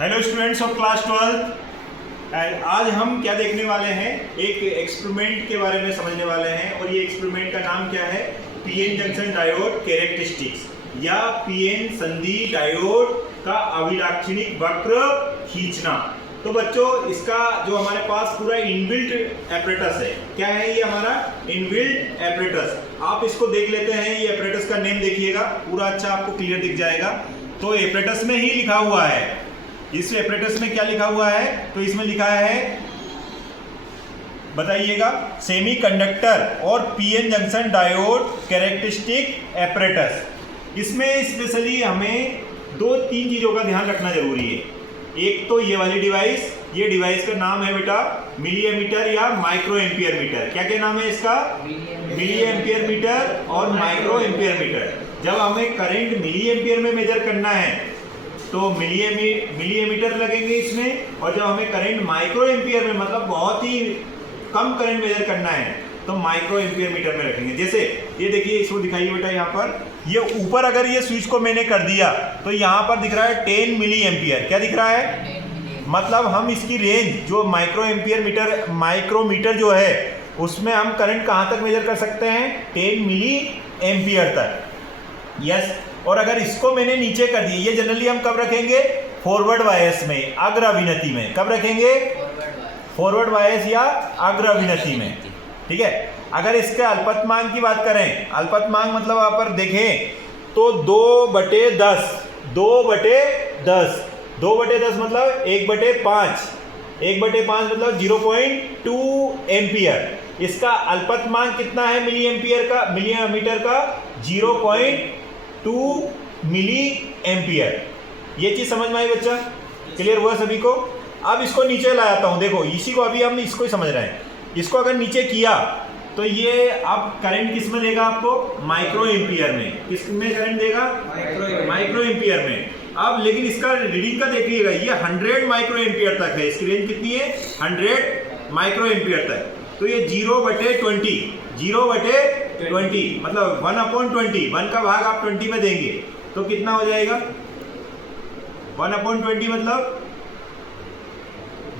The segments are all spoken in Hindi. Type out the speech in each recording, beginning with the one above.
Hello students of class 12। आज हम क्या देखने वाले हैं, एक एक्सपेरिमेंट के बारे में समझने वाले हैं। और ये एक्सपेरिमेंट का नाम क्या है, पीएन जंक्शन डायोड कैरेक्टरिस्टिक्स या पीएन संधि डायोड का अभिलाक्षणिक वक्र खींचना। तो बच्चों, इसका जो हमारे पास पूरा इनबिल्ट एपरेटस है, क्या है ये हमारा इनबिल्ट एपरेटस। आप इसको देख लेते हैं, ये एपरेटस का नेम देखिएगा, पूरा अच्छा आपको क्लियर दिख जाएगा। तो एपरेटस में ही लिखा हुआ है, इस एपरेटस में क्या लिखा हुआ है, तो इसमें लिखा है, बताइएगा, सेमीकंडक्टर और PN junction diode characteristic apparatus. इसमें स्पेशली हमें दो तीन चीजों का ध्यान रखना जरूरी है। एक तो ये वाली डिवाइस, ये डिवाइस का नाम है बेटा मिली एमीटर या माइक्रो एम्पियर मीटर। क्या क्या नाम है इसका, मिली एम्पियर मीटर और माइक्रो एम्पियर मीटर। जब हमें करंट मिली एम्पियर में मेजर करना है तो मिली एमीटर लगेंगे इसमें, और जब हमें करंट माइक्रो एम्पियर में, मतलब बहुत ही कम करंट मेजर करना है, तो माइक्रो एम्पियर मीटर में रखेंगे। जैसे ये देखिए, इसको दिखाइए बेटा, यहाँ पर ये ऊपर अगर ये स्विच को मैंने कर दिया तो यहाँ पर दिख रहा है 10 मिली एम्पियर। क्या दिख रहा है, मतलब हम इसकी रेंज जो माइक्रोमीटर जो है उसमें हम करंट कहाँ तक मेजर कर सकते हैं, 10 मिली एम्पियर तक। यस। और अगर इसको मैंने नीचे कर दिया, ये जनरली हम कब रखेंगे, फॉरवर्ड बायस में, अग्र अभिनति में। कब रखेंगे, फॉरवर्ड बायस या अग्र अभिनति में। ठीक है। अगर इसके अल्पतमांक की बात करें, अल्पतमांक मतलब आप पर देखें तो 2/10, 2/10, 2/10 मतलब 1/5, 1/5 मतलब 0.2 एम्पियर। इसका अल्पतमांक कितना है मिली एमीटर का, 0.2 मिली एम्पियर। ये चीज समझ में आई बच्चा, क्लियर हुआ सभी को। अब इसको नीचे लाता हूं, देखो इसी को अभी हम इसको ही समझ रहे हैं। इसको अगर नीचे किया तो ये अब करंट किस में देगा आपको, माइक्रो एम्पियर में। किस में करंट देगा, माइक्रो एम्पियर में। अब लेकिन इसका रीडिंग का देखिएगा, ये 100 माइक्रो एम्पियर तक है। इसकी रेंज कितनी है, 100 माइक्रो एम्पियर तक। तो ये 0/20, 0/20 मतलब 1/20, 1 का भाग आप 20 में देंगे तो कितना हो जाएगा, 1/20 मतलब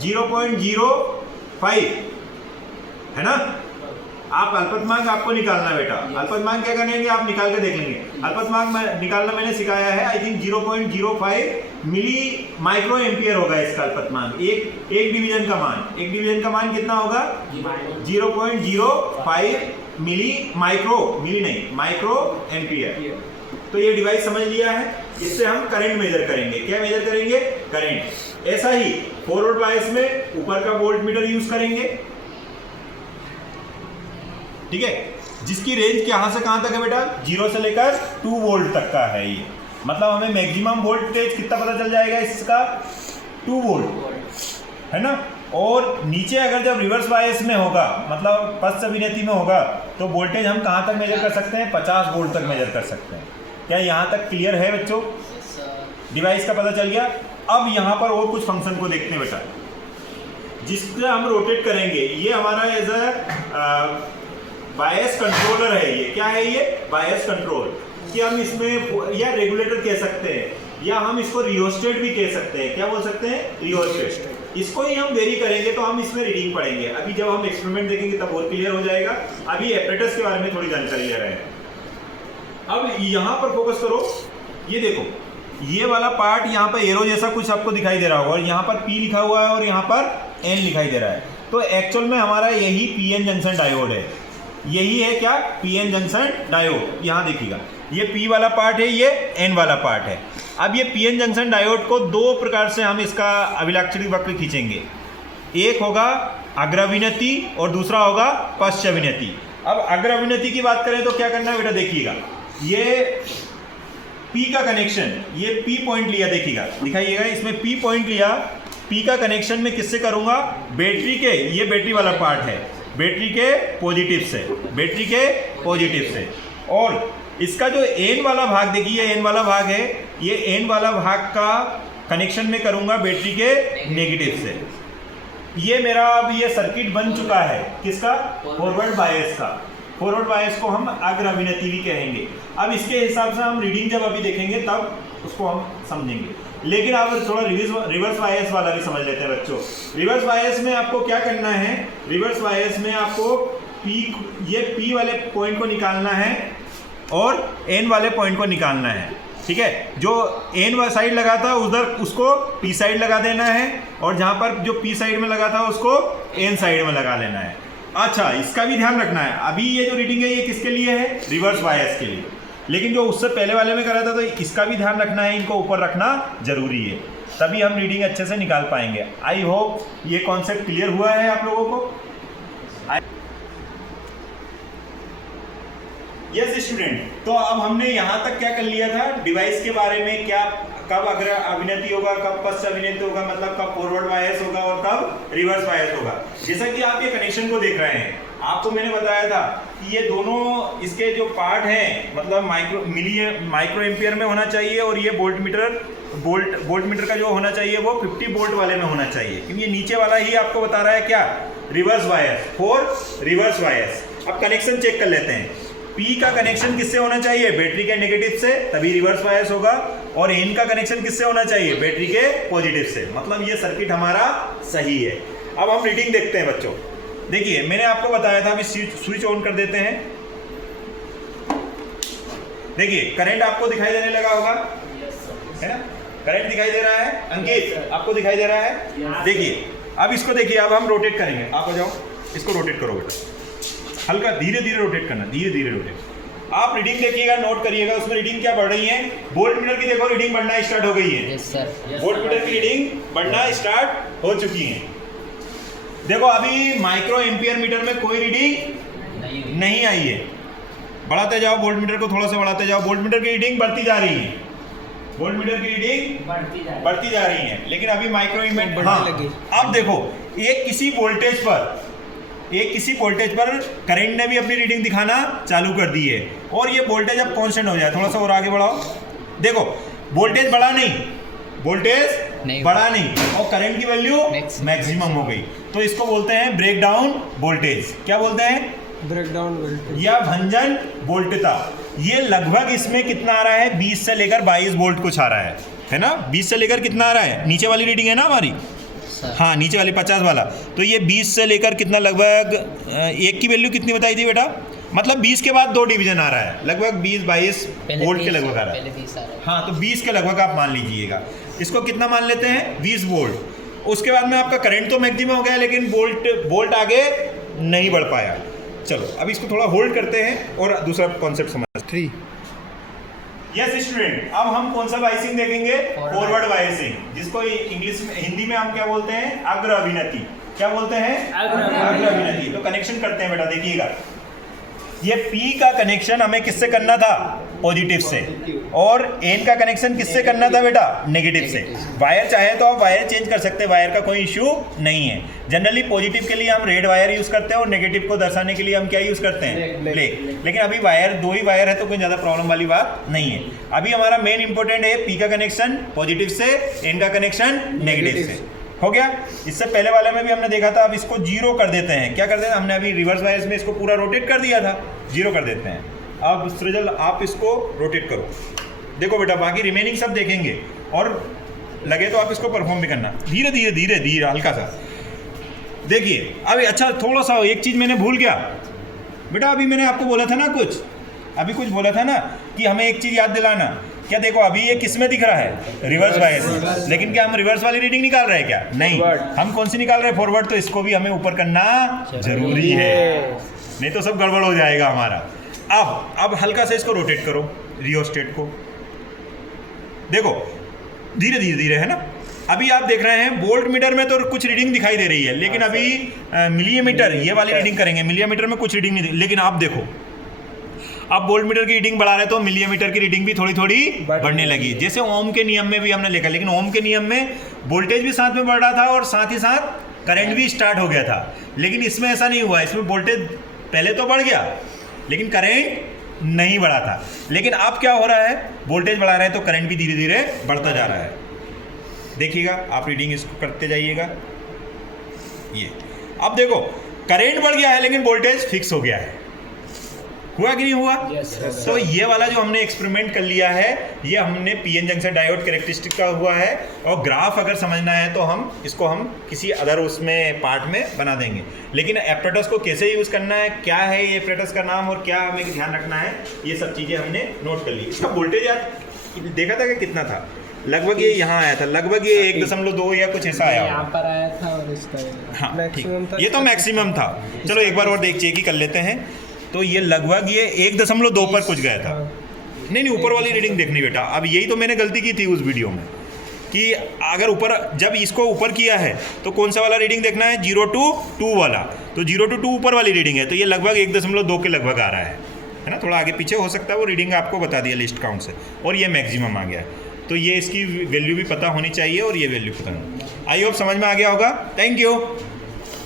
0.05 है ना। आप अल्पतमांक आपको निकालना बेटा, अल्पतमांक क्या करेंगे आप निकाल के देख लेंगे। अल्पतमांक निकालना मैंने सिखाया है, I think 0.05 milli micro ampere होगा इसका अल्पतमांक। एक डिवीजन का मान, एक डिवीजन का मान कितना होगा, 0.05 माइक्रो एम्पियर। तो ये डिवाइस समझ लिया है, इससे हम करंट मेजर करेंगे। क्या मेजर करेंगे, करंट। ऐसा ही फॉरवर्ड बायस में ऊपर का वोल्ट मीटर यूज करेंगे, ठीक है, जिसकी रेंज कहां से कहां तक है बेटा, 0 से लेकर 2 वोल्ट तक का है ये। मतलब हमें मैक्सिमम वोल्टेज कितना पता चल जाएगा इसका, 2 वोल्ट है ना। और नीचे अगर जब रिवर्स बायस में होगा, मतलब पश्च अभिनति में होगा, तो वोल्टेज हम कहां तक मेजर कर सकते हैं, 50 वोल्ट तक मेजर कर सकते हैं। क्या यहां तक क्लियर है बच्चों, डिवाइस का पता चल गया। अब यहां पर और कुछ फंक्शन को देखते हैं बेटा, जिससे हम रोटेट करेंगे। ये हमारा एज अ बायस कंट्रोलर है। ये क्या है, ये बायस कंट्रोल, कि हम इसमें या रेगुलेटर कह सकते हैं, या हम इसको रियोस्टेट भी कह सकते हैं। क्या बोल सकते हैं, रियोस्टेट। इसको ही हम वेरी करेंगे तो हम इसमें रीडिंग पढ़ेंगे। अभी जब हम एक्सपेरिमेंट देखेंगे तब और क्लियर हो जाएगा। अभी एपरेटस के बारे में थोड़ी जानकारी ले रहे हैं। अब यहाँ पर फोकस करो, ये देखो, ये वाला पार्ट यहाँ पर एरो जैसा कुछ आपको दिखाई दे रहा होगा, और यहाँ पर P लिखा हुआ है और यहाँ पर N लिखाई दे रहा है। तो एक्चुअल में हमारा यही पीएन जंक्शन डायोड है। यही है क्या, पीएन जंक्शन डायोड। यहाँ देखिएगा, ये P वाला पार्ट है, ये N वाला पार्ट है। अब ये पीएन जंक्शन डायोड को दो प्रकार से हम इसका अभिलाक्षणिक वक्र खींचेंगे। एक होगा अग्र अभिनति और दूसरा होगा पश्च अभिनति। अब अग्र अभिनति की बात करें तो क्या करना है बेटा, देखिएगा, ये P का कनेक्शन, ये P पॉइंट लिया, देखिएगा, दिखाइएगा, इसमें P पॉइंट लिया। P का कनेक्शन में किससे करूंगा, बैटरी के, ये बैटरी वाला पार्ट है, बैटरी के पॉजिटिव से, बैटरी के पॉजिटिव से। और इसका जो N वाला भाग देखिए, N वाला भाग है, ये N वाला भाग का कनेक्शन में करूंगा बैटरी के नेगेटिव से। ये मेरा अब ये सर्किट बन चुका है, किसका, फॉरवर्ड बायस का। फॉरवर्ड बायस को हम अग्र अभिनति भी कहेंगे। अब इसके हिसाब से हम रीडिंग जब अभी देखेंगे तब उसको हम समझेंगे। लेकिन आप थोड़ा रिवर्स बायस वाला भी समझ लेते हैं बच्चों। रिवर्स बायस में आपको क्या करना है, रिवर्स बायस में आपको ये P वाले पॉइंट को निकालना है और N वाले पॉइंट को निकालना है, ठीक है। जो N साइड लगा था उधर उसको P साइड लगा देना है, और जहाँ पर जो P साइड में लगा था उसको N साइड में लगा लेना है। अच्छा, इसका भी ध्यान रखना है, अभी ये जो रीडिंग है ये किसके लिए है, रिवर्स बायस के लिए, लेकिन जो उससे पहले वाले में करा था तो इसका भी ध्यान रखना है, इनको ऊपर रखना जरूरी है, तभी हम रीडिंग अच्छे से निकाल पाएंगे। आई होप ये कॉन्सेप्ट क्लियर हुआ है आप लोगों को। यस स्टूडेंट, तो अब हमने यहाँ तक क्या कर लिया था, डिवाइस के बारे में, क्या कब अग्र अभिनति होगा, कब पश्च अभिनति होगा, मतलब कब फॉरवर्ड बायस होगा और कब रिवर्स बायस होगा। जैसा कि आप ये कनेक्शन को देख रहे हैं, आपको मैंने बताया था कि ये दोनों इसके जो पार्ट हैं, मतलब माइक्रो एम्पियर में होना चाहिए, और ये वोल्ट मीटर का जो होना चाहिए वो 50 वोल्ट वाले में होना चाहिए, क्योंकि ये नीचे वाला ही आपको बता रहा है क्या, reverse bias, for reverse bias. अब कनेक्शन चेक कर लेते हैं। P का कनेक्शन किससे होना चाहिए, बैटरी के नेगेटिव से, तभी रिवर्स बायस होगा, और N का कनेक्शन किससे होना चाहिए, बैटरी के पॉजिटिव से, मतलब ये सर्किट हमारा सही है। अब हम रीडिंग देखते हैं बच्चों। देखिए मैंने आपको बताया था, अभी स्विच ऑन कर देते हैं। देखिए करंट आपको दिखाई देने लगा होगा, है ना, करंट दिखाई दे रहा है। अंकित आपको दिखाई दे रहा है। देखिए अब इसको देखिए, अब हम रोटेट करेंगे, आप आ जाओ, इसको रोटेट करो बेटा, हल्का धीरे धीरे रोटेट करना, धीरे धीरे रोटेट। आप रीडिंग देखिएगा, नोट करिएगा उसमें रीडिंग क्या बढ़ रही है। वोल्ट मीटर की देखो रीडिंग बढ़ना स्टार्ट हो गई है। वोल्ट मीटर की रीडिंग बढ़ना स्टार्ट हो चुकी है। देखो अभी माइक्रो एम्पियर मीटर में कोई रीडिंग नहीं आई है। बढ़ाते जाओ वोल्ट मीटर को, थोड़ा सा बढ़ाते जाओ, वोल्ट मीटर की रीडिंग बढ़ती जा रही है, वोल्ट मीटर की रीडिंग बढ़ती जा रही है, लेकिन अभी माइक्रो एम्पियर बढ़ने लगी। अब देखो एक किसी वोल्टेज पर करंट ने भी अपनी रीडिंग दिखाना चालू कर दी है, और ये वोल्टेज अब कांस्टेंट हो जाए, थोड़ा सा और आगे बढ़ाओ। देखो वोल्टेज बढ़ा नहीं, बढ़ा नहीं, और करंट की वैल्यू मैक्सिमम हो गई, तो इसको बोलते हैं ब्रेक डाउन वोल्टेज। क्या बोलते हैं, ब्रेक डाउन वोल्टेज या भंजन वोल्टता। ये लगभग इसमें कितना आ रहा है, 20 से लेकर 22 वोल्ट कुछ आ रहा है ना, 20 से लेकर कितना आ रहा है, नीचे वाली रीडिंग है ना हमारी, हाँ नीचे वाली 50 वाला, तो ये 20 से लेकर कितना, लगभग एक की वैल्यू कितनी बताई थी बेटा, मतलब 20 के बाद 2 डिवीजन आ रहा है, लगभग 20-22 वोल्ट के लगभग आ रहा है। हाँ तो 20 के लगभग आप मान लीजिएगा, इसको कितना मान लेते हैं, 20 वोल्ट। उसके बाद में आपका करंट तो मैक्सिमम हो गया, लेकिन वोल्ट आगे नहीं बढ़ पाया। चलो अब इसको थोड़ा होल्ड करते हैं और दूसरा कॉन्सेप्ट समझते हैं। यस स्टूडेंट, अब हम कौन सा बायसिंग देखेंगे, फॉरवर्ड बायसिंग, जिसको इंग्लिश में, हिंदी में हम क्या बोलते हैं, अग्र अभिनति। क्या बोलते हैं, अग्र अभिनति। तो कनेक्शन करते हैं बेटा, देखिएगा ये P का कनेक्शन हमें किससे करना था, पॉजिटिव से, और N का कनेक्शन किससे करना था बेटा, नेगेटिव से। वायर चाहे तो आप वायर चेंज कर सकते हैं, वायर का कोई इश्यू नहीं है। जनरली पॉजिटिव के लिए हम रेड वायर यूज़ करते हैं, और नेगेटिव को दर्शाने के लिए हम क्या यूज़ करते हैं, ब्लैक। लेकिन अभी वायर 2 ही वायर है, तो कोई ज़्यादा प्रॉब्लम वाली बात नहीं है। अभी हमारा मेन इंपॉर्टेंट है P का कनेक्शन पॉजिटिव से, N का कनेक्शन नेगेटिव से। हो गया। इससे पहले वाले में भी हमने देखा था। अब इसको 0 कर देते हैं। क्या कर देते हैं, हमने अभी रिवर्स बायस में इसको पूरा रोटेट कर दिया था, 0 कर देते हैं। अब सृजल आप इसको रोटेट करो, देखो बेटा बाकी रिमेनिंग सब देखेंगे, और लगे तो आप इसको परफॉर्म भी करना, धीरे धीरे धीरे धीरे हल्का सा। देखिए अभी अच्छा थोड़ा सा एक चीज़ मैंने भूल गया बेटा, अभी मैंने आपको बोला था ना कुछ बोला था ना कि हमें एक चीज़ याद दिलाना। क्या देखो अभी ये किस में दिख रहा है, रिवर्स बायस, लेकिन क्या हम रिवर्स वाली रीडिंग निकाल रहे हैं क्या, नहीं, हम कौन सी निकाल रहे हैं, फॉरवर्ड। तो इसको भी हमें ऊपर करना जरूरी है, नहीं तो सब गड़बड़ हो जाएगा हमारा। अब हल्का से इसको रोटेट करो, रियोस्टेट को देखो, धीरे धीरे धीरे, है ना। अभी आप देख रहे हैं वोल्ट मीटर में तो कुछ रीडिंग दिखाई दे रही है, लेकिन अभी मिलीमीटर ये वाली रीडिंग करेंगे, मिलीमीटर में कुछ रीडिंग नहीं, लेकिन आप देखो अब वोल्ट मीटर की रीडिंग बढ़ा रहे तो मिलीमीटर की रीडिंग भी थोड़ी थोड़ी बढ़ने लगी, जैसे ओम के नियम में भी हमने लिखा। लेकिन ओम के नियम में वोल्टेज भी साथ में बढ़ रहा था और साथ ही साथ करंट भी स्टार्ट हो गया था, लेकिन इसमें ऐसा नहीं हुआ। इसमें वोल्टेज पहले तो बढ़ गया लेकिन करंट नहीं बढ़ा था। लेकिन अब क्या हो रहा है, वोल्टेज बढ़ा रहे हैं तो करंट भी धीरे धीरे बढ़ता जा रहा है। देखिएगा आप रीडिंग इसको करते जाइएगा। ये अब देखो करंट बढ़ गया है लेकिन वोल्टेज फिक्स हो गया है। हुआ कि नहीं हुआ? Yes, sir. तो ये वाला जो हमने एक्सपेरिमेंट कर लिया है, ये हमने पीएन जंक्शन डायोड कैरेक्टरिस्टिक का हुआ है, और ग्राफ अगर समझना है तो हम इसको किसी अदर उसमें पार्ट में बना देंगे। लेकिन एपरेटस को कैसे यूज़ करना है, क्या है ये एपरेटस का नाम और क्या हमें ध्यान रखना है, ये सब चीज़ें हमने नोट कर ली। इसका वोल्टेज आप देखा था कि कितना था? लगभग ये यहाँ आया था, लगभग ये 1.2 या कुछ ऐसा आया यहाँ होगा। पर आया था और इसका हाँ ठीक, मैक्सिमम था। ये तो मैक्सिमम था। चलो एक बार और चेक ही कर लेते हैं। तो ये लगभग ये 1.2 पर कुछ गया था। नहीं ऊपर वाली रीडिंग देखनी बेटा। अब यही तो मैंने गलती की थी उस वीडियो में, कि अगर ऊपर, जब इसको ऊपर किया है तो कौन सा वाला रीडिंग देखना है, 0 to 2 वाला। तो 0 to 2 ऊपर वाली रीडिंग है, तो ये लगभग 1.2 के लगभग आ रहा है ना। थोड़ा आगे पीछे हो सकता है, वो रीडिंग आपको बता दिया लिस्ट काउंट से, और ये मैक्सिमम आ गया है। तो ये इसकी वैल्यू भी पता होनी चाहिए और ये वैल्यू पता नहीं। आई होप समझ में आ गया होगा। Thank you.